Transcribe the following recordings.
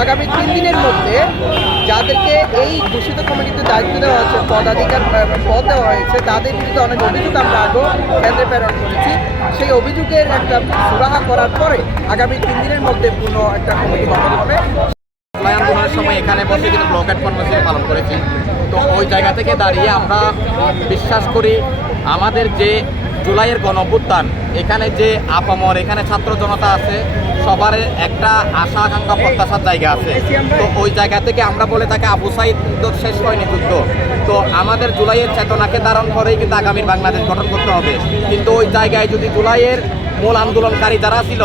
আগামী তিন দিনের মধ্যে যাদেরকে এই দূষিত কমিটিতে দায়িত্ব দেওয়া হয়েছে, পদাধিকার পদ দেওয়া হয়েছে, তাদের বিরুদ্ধে অনেক অভিযোগ আমরা আগেও কেন্দ্রে প্রেরণ করেছি। সেই অভিযোগের একটা সুরাহা করার পরে আগামী তিন দিনের মধ্যে পূর্ণ একটা কমিটি গঠন হবে। সময় এখানে বসে কিন্তু ব্লকেট কর্মসূচি পালন করেছি। তো ওই জায়গা থেকে দাঁড়িয়ে আমরা বিশ্বাস করি আমাদের যে জুলাইয়ের গণ এখানে যে আপামর, এখানে ছাত্র জনতা আছে, সবার একটা আশা, আকাঙ্ক্ষা, প্রত্যাশার জায়গা আছে। তো ওই জায়গা থেকে আমরা বলে তাকে আবু সাইদ শেষ হয়নি যুদ্ধ। তো আমাদের জুলাইয়ের চেতনাকে ধারণ করেই কিন্তু আগামী বাংলাদেশ গঠন করতে হবে। কিন্তু ওই জায়গায় যদি জুলাইয়ের মূল আন্দোলনকারী যারা ছিল,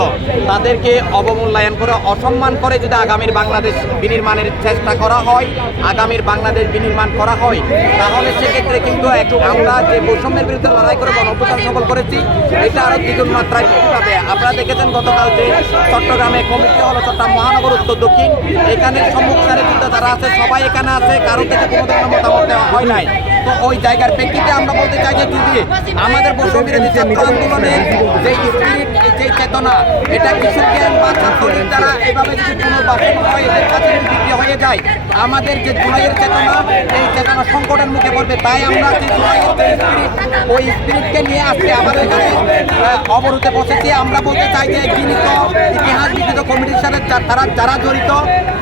তাদেরকে অবমূল্যায়ন করে, অসম্মান করে যদি আগামীর বাংলাদেশ বিনির্মাণের চেষ্টা করা হয়, আগামীর বাংলাদেশ বিনির্মাণ করা হয়, তাহলে সেক্ষেত্রে কিন্তু আমরা যে বৈষম্যের বিরুদ্ধে লড়াই করে গণঅভ্যুত্থান সফল করেছি, এটা আরও দ্বিগুণ মাত্রায় পাবে আপনারা দেখেছেন গতকাল যে চট্টগ্রামে কমিটি হলো চট্টগ্রাম মহানগর উত্তর দক্ষিণ। এখানে সম্মুখ কিন্তু যারা আছে, সবাই এখানে আছে, কারও থেকে কোনো ধরনের মতামত দেওয়া হয় নাই। তো ওই জায়গার প্রেক্ষিতে আমরা বলতে চাই যে যদি আমাদের বৈষম্য বিরোধী ছাত্র আন্দোলনের যে স্পিরিট যে চেতনা এটা কিছু জ্ঞান বা ছাত্রলীগ দ্বারা এভাবে যদি কোনো বাসন হয় এদের কাছে বিক্রি হয়ে যায় আমাদের যে জুলাইয়ের চেতনা এই চেতনা সংকটের মুখে পড়বে। তাই আমরা যে জুলাইয়ের যে স্পিরিট ওই স্পিরিটকে নিয়ে আজকে আমাদের আহ, অবরোধে বসেছি। আমরা বলতে চাই যে জিনিস ইতিহাস বিকৃত কমিটির সাথে তারা যারা জড়িত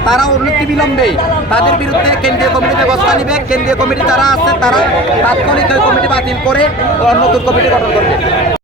তারা উন্নতি বিলম্বে তাদের বিরুদ্ধে কেন্দ্রীয় কমিটি ব্যবস্থা নেবে। কেন্দ্রীয় কমিটি যারা আছে, তারা তাৎক্ষণিক ওই কমিটি বাতিল করে নতুন কমিটি গঠন করবে।